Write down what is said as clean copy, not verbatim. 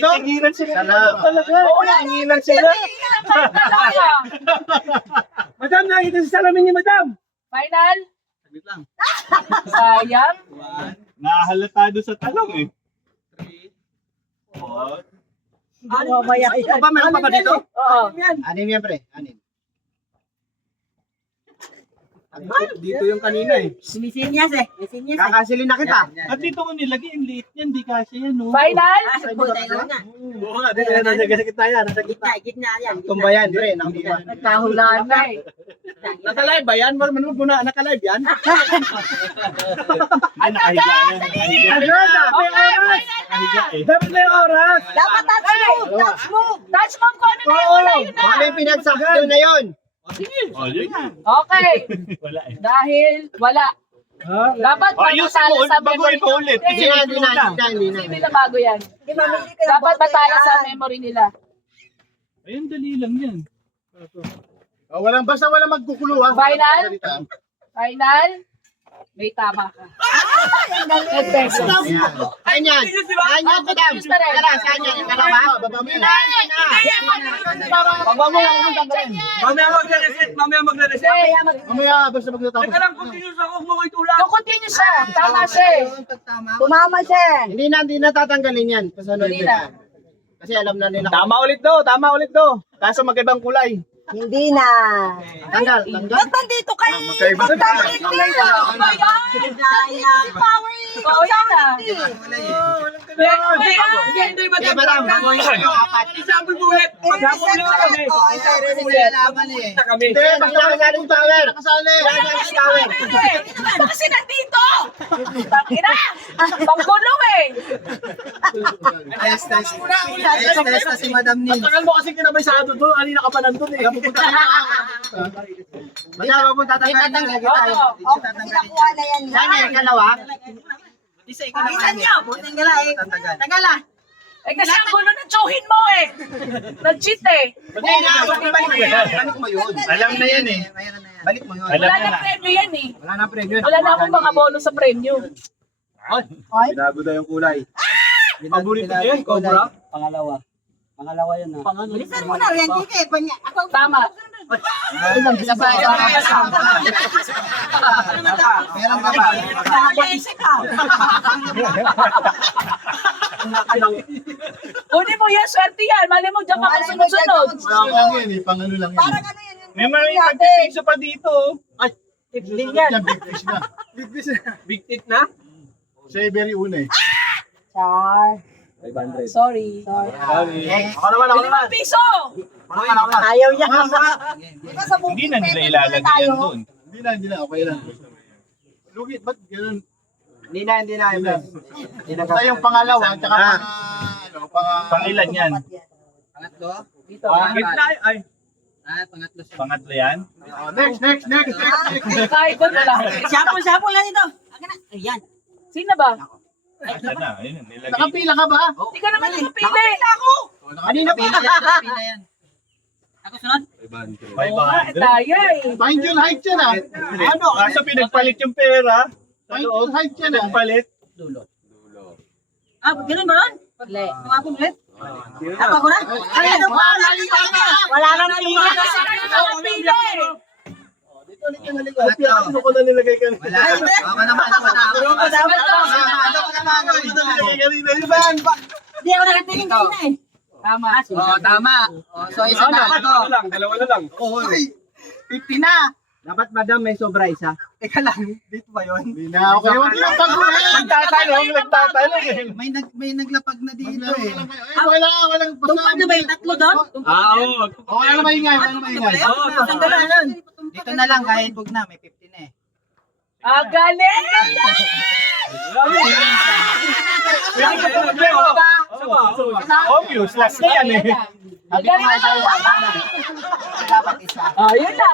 Tinginan sila. Talaga. Oo, tinginan sila. Madam, nakita si salamin ni Madam. Final? Saglit lang. Sayang. Nahalata doon sa talong eh. 3, 4. Mamaya yan. Meron pa ba dito? Oo. Anim yan, pre. Anim. Dito yung kanina eh. Sinisinyas eh. Sinisinyas eh. Kakasili na kita. At dito ko nilagay, ang liit yan, di kasi yan no. Final? Oo nga, dito yan, nasa gitna yan, nasa gitna. Gitna yan. Tumbayan, pre. Nakuha. Nagkahulaan na eh. Nakalive ba yan? Manood mo na, nakalive yan? Ay, nakahiga yan. Dapat na yung oras. Dapat touch move. Touch move. Touch move ko ano na yun? Wala yun na. Ano yung pinagsakto na yun? Oh, yun na. Okay. Wala eh. Dahil wala. Dapat matala sa memory Baguhin mo ulit. Hindi na, hindi na, hindi na, hindi na. Hindi na bago yan. Dapat matala sa memory nila. Ayun, dali lang yan. Basta walang magkukuluhan. Final? Final? May tama ka. Nag-peso. Saan yan? Saan yan, madam? Tara, saan yan? Ikalawa? Baba mo yan. Baba mo lang yung tanggalin. Mamaya magre-reset. Mamaya, basta magtatapos. Continue siya. Tama siya eh. Tumama siya. Hindi na tatanggalin yan. Kasunod Hindi nila. na. Kasi alam na nila. Tama ulit do. Kaso magkaibang kulay. Hindi na. Tanggal. Ba't nandito kayo? Magkaiba. Ba't nandito kayo? Oo yan ah. Hindi, Eh, madam, baguhin ko yung apat. Isabol mo ulit. Maghapon lang kami. Hindi, basta nakasali yung tower. Nakasali yung tower. Kasi nandito! Tangina! Panggulo eh! Test na si Madam Nin. Tagal mo kasi kinabaysado doon. Alina ka pa nandun eh. Madam, wag mo tatanggalin. Lagi tayo. Oh, nakuha na yan. Saan yan? Ikalawa? Isan niyo. Buting gala eh. Tagal ah. Eh kasi ang gulo ng tsuhin mo eh! Nag-cheat eh! Balik mo yun. Alam na yan eh. Balik mo yun. Wala na premyo yan eh! Wala na premyo. Wala na akong mga bonus sa premyo. Binago na yung kulay. Paborito niya yan, Cobra? Pangalawa yan ha. Bilisan mo na rin. Ako Tama. Isa pa. Meron ka ba? Kunin mo yan, swerte yan. Mali mo dyan ka pa sunod-sunod. Lang yan eh. Pangano lang yan. parang ano yan. May mga pagpipiso pa dito. Ay, Hindi yan. Big fish na. big tip na? Siya yung very una eh. Char. Sorry. Ako naman. 5 piso! Ayaw niya. Hindi na nila ilalagay yan doon. Hindi na. Okay lang. Lugit, ba't ganun? Hindi na. Basta yung pangalawa, tsaka Pangilan yan? Dito. Gitna ay. Pangatlo yan? Next. Kahit doon na lang. Sample lang ito. Ayan. Sino ba? Asa na, ayun, nilagay. Nakapila ka ba? Hindi ka naman nakapili. Kanina pa. Ako sunod. 500. Daya eh. Fine tune height yan ah. Ano? Kaso pinagpalit yung pera. Fine tune height yan ah. Pinagpalit. Ganun ba ron? Mali. Tumapong ulit. Ako ko na. Ano pa? Wala nang pila. Nakapili. Dito ulit yung halikot. Ano ko na nilagay ka? Ay, hindi. Ako naman. Hindi ako nakatingin kanina eh. Tama. Tama. So, isa na ako. Dalawa na lang. 50 na. Dapat madam may sobra isa. Teka lang. Dito ba yun? Hindi na. Okay, wag lang pag-uwi. Nagtatanong. May naglapag na dito eh. Walang Tumpad na ba yung tatlo doon? Oo. Okay, ano maingay? Ano maingay? Dito na lang kahit huwag na. May 50 na eh. Galing! Obvious, last na yan eh. Galing! Dapat isa. Ayun na.